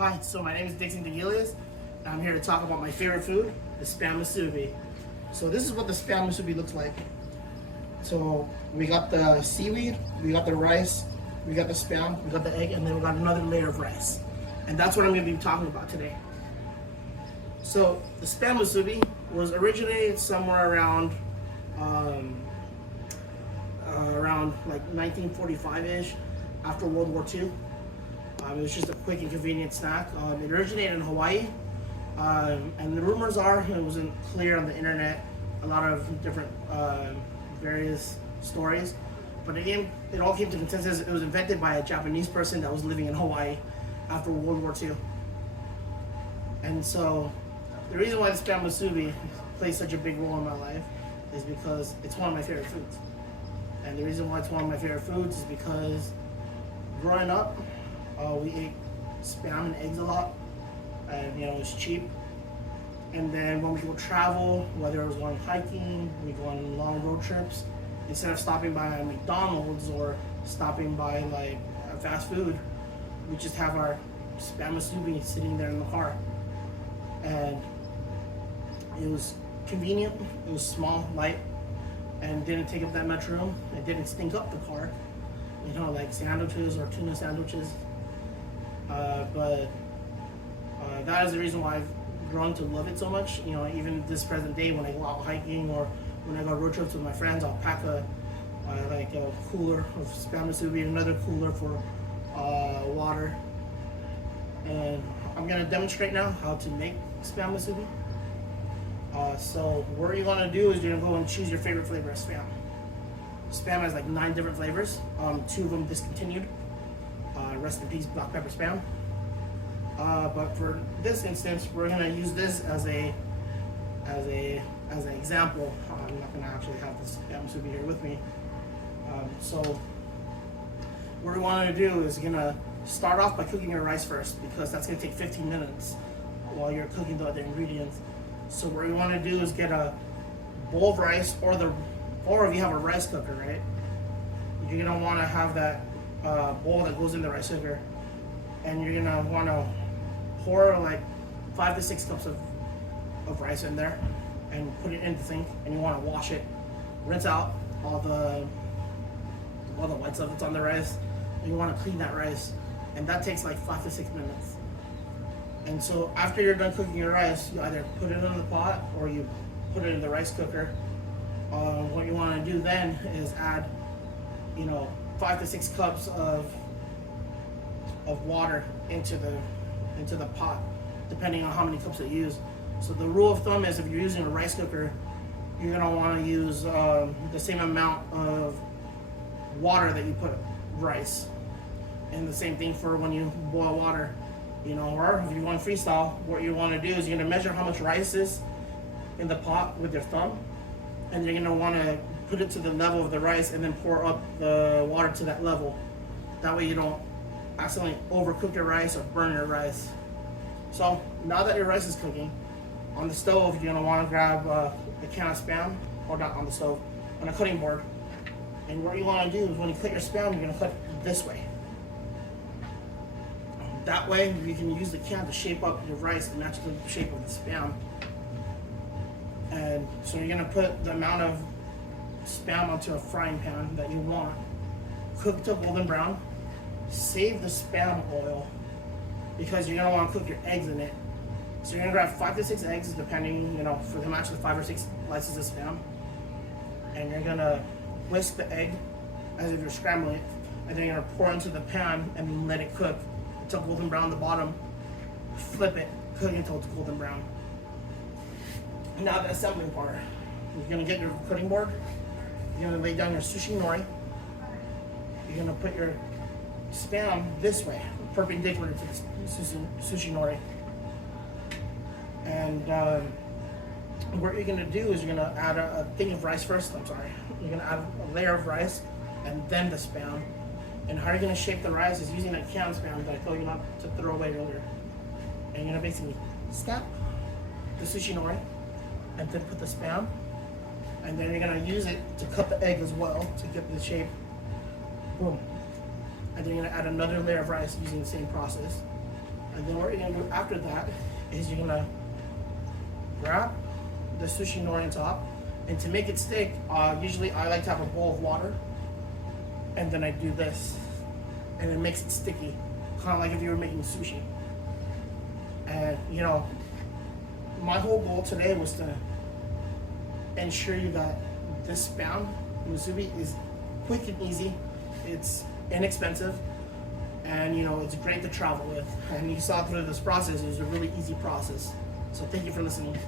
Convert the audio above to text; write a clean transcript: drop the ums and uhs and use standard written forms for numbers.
Hi, so my name is Dixon DeGilius, and I'm here to talk about my favorite food, the Spam Musubi. So this is what the Spam Musubi looks like. So we got the seaweed, we got the rice, we got the Spam, we got the egg, and then we got another layer of rice. And that's what I'm going to be talking about today. So the Spam Musubi was originated somewhere around like 1945-ish, after World War II. It was just a quick and convenient snack. It originated in Hawaii, and the rumors are it wasn't clear on the internet. A lot of different various stories, but again, it all came to consensus. It was invented by a Japanese person that was living in Hawaii after World War II. And so, the reason why the Spam Musubi plays such a big role in my life is because it's one of my favorite foods. And the reason why it's one of my favorite foods is because growing up, we ate Spam and eggs a lot, and it was cheap. And then when we would travel, whether it was going hiking, we go on long road trips, instead of stopping by McDonald's or stopping by like fast food, we just have our Spam Musubi sitting there in the car. And it was convenient, it was small, light, and didn't take up that much room. It didn't stink up the car, like sandwiches or tuna sandwiches. But that is the reason why I've grown to love it so much. Even this present day, when I go out hiking or when I go road trips with my friends, I'll pack a cooler of Spam Musubi, another cooler for water. And I'm gonna demonstrate now how to make Spam Musubi. So what you're gonna do is you're gonna go and choose your favorite flavor of Spam. Spam has like 9 different flavors. 2 of them discontinued. Rest in peace, black pepper Spam. But for this instance, we're gonna use this as an example. I'm not gonna actually have this Spam Musubi here with me. So what we want to do is gonna start off by cooking your rice first, because that's gonna take 15 minutes while you're cooking the other ingredients. So what we want to do is get a bowl of rice, or if you have a rice cooker, right? You're gonna want to have that bowl that goes in the rice cooker, and you're gonna want to pour like 5 to 6 cups of rice in there, and put it in the sink. And you want to wash it, rinse out all the white stuff that's on the rice. And you want to clean that rice, and that takes like 5 to 6 minutes. And so after you're done cooking your rice, you either put it in the pot or you put it in the rice cooker. What you want to do then is add 5 to 6 cups of water into the pot, depending on how many cups you use. So the rule of thumb is, if you're using a rice cooker, you're gonna want to use the same amount of water that you put rice. And the same thing for when you boil water. Or if you want freestyle, what you want to do is you're gonna measure how much rice is in the pot with your thumb, and you're gonna want to put it to the level of the rice, and then pour up the water to that level. That way you don't accidentally overcook your rice or burn your rice. So now that your rice is cooking, on the stove, you're gonna want to grab a can of Spam, or not on the stove, on a cutting board. And what you want to do is, when you cut your Spam, you're gonna cut this way. That way you can use the can to shape up your rice to match the shape of the Spam. And so you're gonna put the amount of Spam onto a frying pan that you want, cook to golden brown. Save the Spam oil, because you're gonna want to cook your eggs in it. So you're gonna grab 5 to 6 eggs, depending, for the match of 5 or 6 slices of Spam. And you're gonna whisk the egg as if you're scrambling it, and then you're gonna pour it into the pan and let it cook until golden brown on the bottom. Flip it, cook it until it's golden brown. Now the assembling part. You're gonna get your cutting board. You're gonna lay down your sushi nori. You're gonna put your Spam this way, perpendicular to the sushi nori. And what you're gonna do is you're gonna add a thing of rice first. You're gonna add a layer of rice, and then the Spam. And how you're gonna shape the rice is using that canned Spam that I told you not to throw away earlier. And you're gonna basically snap the sushi nori, and then put the Spam, and then you're gonna use it to cut the egg as well to get the shape. Boom. And then you're gonna add another layer of rice using the same process. And then what you're gonna do after that is you're gonna wrap the sushi nori on top. And to make it stick, usually I like to have a bowl of water, and then I do this, and it makes it sticky, kind of like if you were making sushi. And you know, my whole goal today was to ensure you that this spam musubi is quick and easy, it's inexpensive, and you know, it's great to travel with. And you saw through this process, it was a really easy process. So thank you for listening.